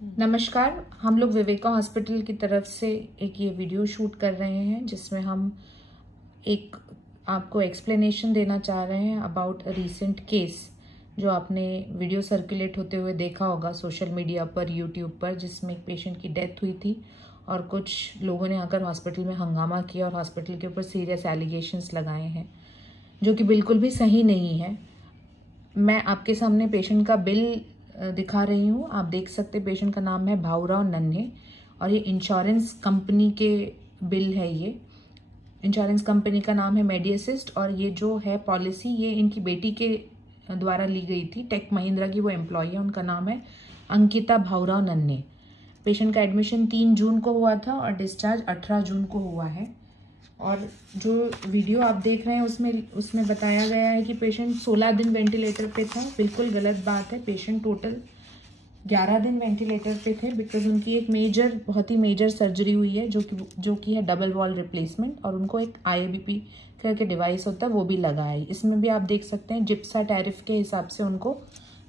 नमस्कार, हम लोग विवेका हॉस्पिटल की तरफ से एक ये वीडियो शूट कर रहे हैं जिसमें हम एक आपको एक्सप्लेनेशन देना चाह रहे हैं अबाउट अ रीसेंट केस जो आपने वीडियो सर्कुलेट होते हुए देखा होगा सोशल मीडिया पर, यूट्यूब पर, जिसमें एक पेशेंट की डेथ हुई थी और कुछ लोगों ने आकर हॉस्पिटल में हंगामा किया और हॉस्पिटल के ऊपर सीरियस एलिगेशंस लगाए हैं जो कि बिल्कुल भी सही नहीं है। मैं आपके सामने पेशेंट का बिल दिखा रही हूँ। आप देख सकते पेशेंट का नाम है भाऊराव नन्हे और ये इंश्योरेंस कंपनी के बिल है। ये इंश्योरेंस कंपनी का नाम है मेडिअसिस्ट और ये जो है पॉलिसी ये इनकी बेटी के द्वारा ली गई थी। टेक महिंद्रा की वो एम्प्लॉय है, उनका नाम है अंकिता भाऊराव नन्हे। पेशेंट का एडमिशन 3 जून को हुआ था और डिस्चार्ज 18 जून को हुआ है। और जो वीडियो आप देख रहे हैं उसमें बताया गया है कि पेशेंट 16 दिन वेंटिलेटर पे था। बिल्कुल गलत बात है। पेशेंट टोटल 11 दिन वेंटिलेटर पे थे बिकॉज उनकी एक बहुत ही मेजर सर्जरी हुई है जो कि है डबल वॉल रिप्लेसमेंट और उनको एक IABP करके डिवाइस होता है वो भी लगा है। इसमें भी आप देख सकते हैं जिप्सा टैरिफ के हिसाब से उनको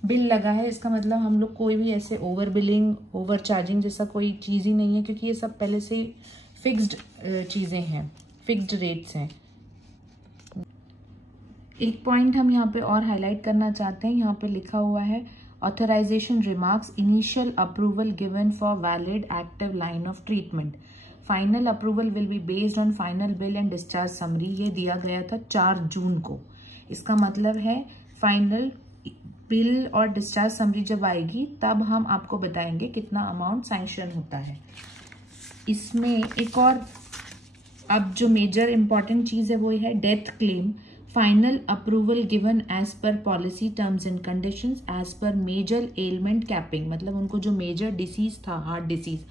बिल लगा है। इसका मतलब हम लोग कोई भी ऐसे ओवर बिलिंग, ओवर चार्जिंग जैसा कोई चीज़ ही नहीं है क्योंकि ये सब पहले से फिक्स्ड चीज़ें हैं, फिक्स्ड रेट्स हैं। एक पॉइंट हम यहाँ पे और हाईलाइट करना चाहते हैं। यहाँ पे लिखा हुआ है authorization remarks, initial approval given for valid active line of treatment, final approval will be based on final bill and discharge summary. ये दिया गया था 4 जून को। इसका मतलब है फाइनल बिल और डिस्चार्ज समरी जब आएगी तब हम आपको बताएंगे कितना अमाउंट सैंक्शन होता है। इसमें एक और अब जो मेजर इंपॉर्टेंट चीज़ है वो है death claim, final approval given as per policy terms and conditions as per major element capping. मतलब उनको जो मेजर डिसीज था, हार्ट डिसीज,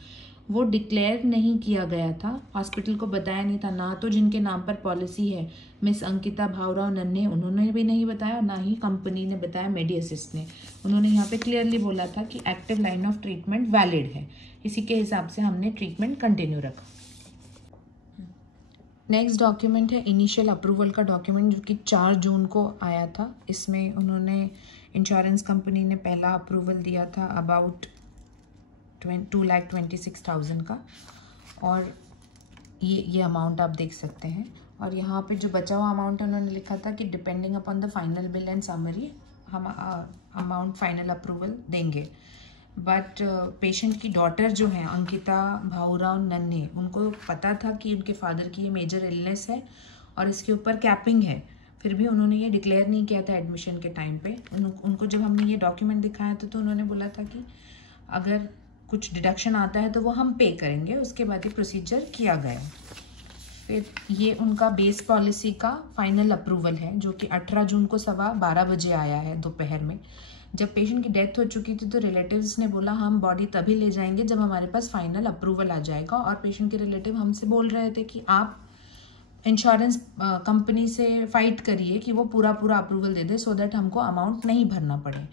वो डिक्लेयर नहीं किया गया था, हॉस्पिटल को बताया नहीं था। ना तो जिनके नाम पर पॉलिसी है मिस अंकिता भाऊराव नन्हे, उन्होंने भी नहीं बताया, ना ही कंपनी ने बताया, मेडिअसिस्ट ने। उन्होंने यहाँ पे क्लियरली बोला था कि active line of treatment valid है। इसी के हिसाब से हमने ट्रीटमेंट कंटिन्यू रखा। नेक्स्ट डॉक्यूमेंट है इनिशियल अप्रूवल का डॉक्यूमेंट जो कि 4 जून को आया था। इसमें उन्होंने इंश्योरेंस कंपनी ने पहला अप्रूवल दिया था अबाउट 2,26,000 का और ये अमाउंट आप देख सकते हैं। और यहाँ पे जो बचा हुआ अमाउंट है उन्होंने लिखा था कि depending upon the final bill and summary हम अमाउंट फाइनल अप्रूवल देंगे। बट पेशेंट की डॉटर जो है अंकिता भाऊराव नन्हे, उनको पता था कि उनके फादर की ये मेजर इलनेस है और इसके ऊपर कैपिंग है, फिर भी उन्होंने ये डिक्लेयर नहीं किया था एडमिशन के टाइम पे। उनको जब हमने ये डॉक्यूमेंट दिखाया था तो उन्होंने बोला था कि अगर कुछ डिडक्शन आता है तो वो हम पे करेंगे। उसके बाद ये प्रोसीजर किया गया। फिर ये उनका बेस पॉलिसी का फाइनल अप्रूवल है जो कि 18 जून को 12:15 बजे आया है दोपहर में। जब पेशेंट की डेथ हो चुकी थी तो रिलेटिव्स ने बोला हम बॉडी तभी ले जाएंगे जब हमारे पास फाइनल अप्रूवल आ जाएगा। और पेशेंट के रिलेटिव हमसे बोल रहे थे कि आप इंश्योरेंस कंपनी से फाइट करिए कि वो पूरा approval they they so that हमको अमाउंट नहीं भरना पड़े।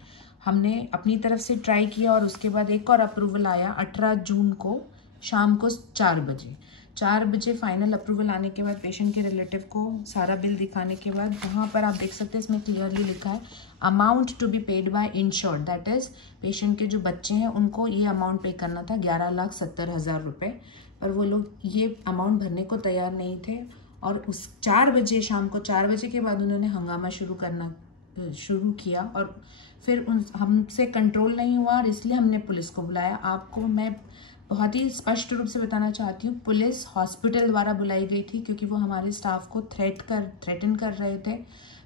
हमने अपनी तरफ से ट्राई किया और उसके बाद एक और अप्रूवल आया 18 जून को शाम को 4 बजे फाइनल अप्रूवल आने के बाद पेशेंट के रिलेटिव को सारा बिल दिखाने के बाद वहाँ पर आप देख सकते हैं इसमें क्लियरली लिखा है amount to be paid by insured, that is patient के जो बच्चे हैं उनको ये अमाउंट पे करना था 11,70,000 रुपये। पर वो लोग ये अमाउंट भरने को तैयार नहीं थे और उस 4 बजे शाम को 4 बजे के बाद उन्होंने हंगामा शुरू किया और फिर हमसे कंट्रोल नहीं हुआ और इसलिए हमने पुलिस को बुलाया। आपको मैं बहुत ही स्पष्ट रूप से बताना चाहती हूँ, पुलिस हॉस्पिटल द्वारा बुलाई गई थी क्योंकि वो हमारे स्टाफ को थ्रेटन कर रहे थे।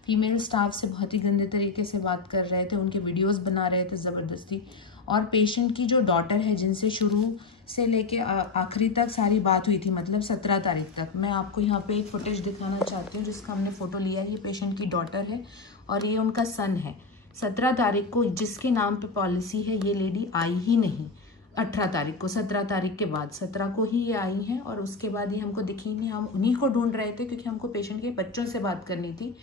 फीमेल स्टाफ से बहुत ही गंदे तरीके से बात कर रहे थे, उनके वीडियोस बना रहे थे ज़बरदस्ती। और पेशेंट की जो डॉटर है जिनसे शुरू से लेके आखिरी तक सारी बात हुई थी, मतलब 17 तारीख तक, मैं आपको यहाँ पे एक फुटेज दिखाना चाहती हूँ जिसका हमने फ़ोटो लिया है। ये पेशेंट की डॉटर है और ये उनका सन है। 17 तारीख को जिसके नाम पे पॉलिसी है ये लेडी आई ही नहीं। 18 तारीख को, 17 तारीख के बाद 17 को ही ये आई हैं और उसके बाद ये हमको दिखी नहीं। हम उन्हीं को ढूंढ रहे थे क्योंकि हमको पेशेंट के बच्चों से बात करनी थी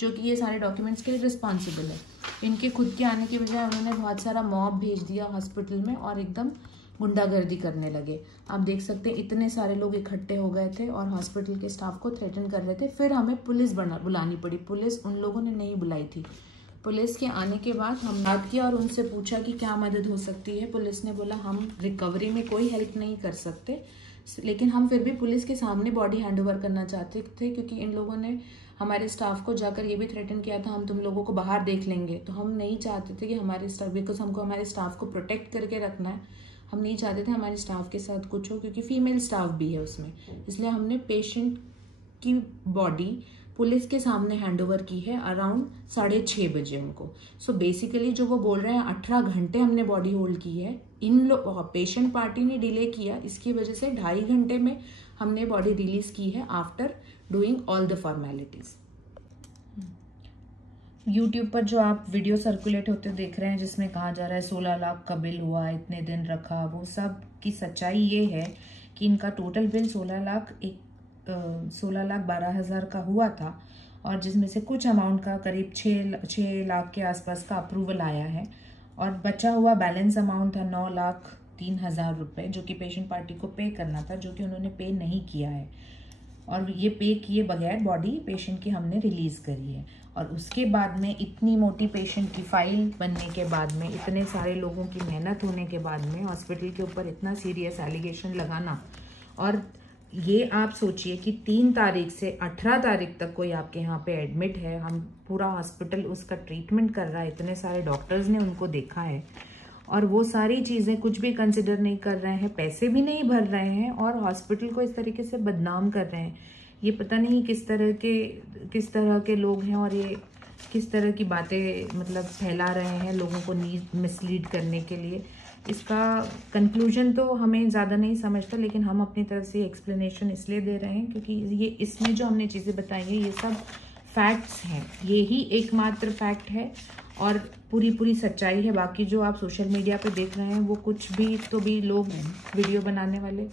जो कि ये सारे डॉक्यूमेंट्स के लिए रिस्पॉन्सिबल है। इनके खुद के आने की बजाय उन्होंने बहुत सारा मॉब भेज दिया हॉस्पिटल में और एकदम गुंडागर्दी करने लगे। आप देख सकते हैं इतने सारे लोग इकट्ठे हो गए थे और हॉस्पिटल के स्टाफ को थ्रेटन कर रहे थे। फिर हमें पुलिस बुलानी पड़ी। पुलिस उन लोगों ने नहीं बुलाई थी। पुलिस के आने के बाद हम बात किया और उनसे पूछा कि क्या मदद हो सकती है। पुलिस ने बोला हम रिकवरी में कोई हेल्प नहीं कर सकते, लेकिन हम फिर भी पुलिस के सामने बॉडी हैंडओवर करना चाहते थे, क्योंकि इन लोगों ने हमारे स्टाफ को जाकर ये भी थ्रेटन किया था हम तुम लोगों को बाहर देख लेंगे। तो हम नहीं चाहते थे कि हमारे स्टाफ, बिकॉज हमको हमारे स्टाफ को प्रोटेक्ट करके रखना है, हम नहीं चाहते थे हमारे स्टाफ के साथ कुछ हो, क्योंकि फीमेल स्टाफ भी है उसमें। इसलिए हमने पेशेंट की बॉडी पुलिस के सामने हैंडओवर की है अराउंड 6:30 बजे उनको। सो बेसिकली जो वो बोल रहे हैं 18 घंटे हमने बॉडी होल्ड की है। इन पेशेंट पार्टी ने डिले किया, इसकी वजह से 2.5 घंटे में हमने बॉडी रिलीज की है after doing all the formalities. YouTube पर जो आप वीडियो सर्कुलेट होते देख रहे हैं जिसमें कहा जा रहा है 16 लाख का बिल हुआ, इतने दिन रखा, वो सब की सच्चाई ये है कि इनका टोटल बिल 16,12,000 का हुआ था, और जिसमें से कुछ अमाउंट का करीब 6 लाख के आसपास का अप्रूवल आया है, और बचा हुआ बैलेंस अमाउंट था 9,03,000 रुपये, जो कि पेशेंट पार्टी को पे करना था, जो कि उन्होंने पे नहीं किया है। और ये पे किए बगैर बॉडी पेशेंट की हमने रिलीज़ करी है। और उसके बाद में इतनी मोटी पेशेंट की फाइल बनने के बाद में, इतने सारे लोगों की मेहनत होने के बाद में हॉस्पिटल के ऊपर इतना सीरियस एलिगेशन लगाना, और ये आप सोचिए कि 3 तारीख से 18 तारीख तक कोई आपके यहाँ पे एडमिट है, हम पूरा हॉस्पिटल उसका ट्रीटमेंट कर रहा है, इतने सारे डॉक्टर्स ने उनको देखा है, और वो सारी चीज़ें कुछ भी कंसिडर नहीं कर रहे हैं, पैसे भी नहीं भर रहे हैं, और हॉस्पिटल को इस तरीके से बदनाम कर रहे हैं। ये पता नहीं किस तरह के लोग हैं, और ये किस तरह की बातें मतलब फैला रहे हैं लोगों को मिसलीड करने के लिए। इसका कंक्लूजन तो हमें ज़्यादा नहीं समझता, लेकिन हम अपनी तरफ से एक्सप्लेनेशन इसलिए दे रहे हैं क्योंकि ये इसमें जो हमने चीज़ें बताई हैं ये सब फैक्ट्स हैं, ये ही एकमात्र फैक्ट है और पूरी सच्चाई है। बाकी जो आप सोशल मीडिया पे देख रहे हैं वो कुछ भी तो भी लोग वीडियो बनाने वाले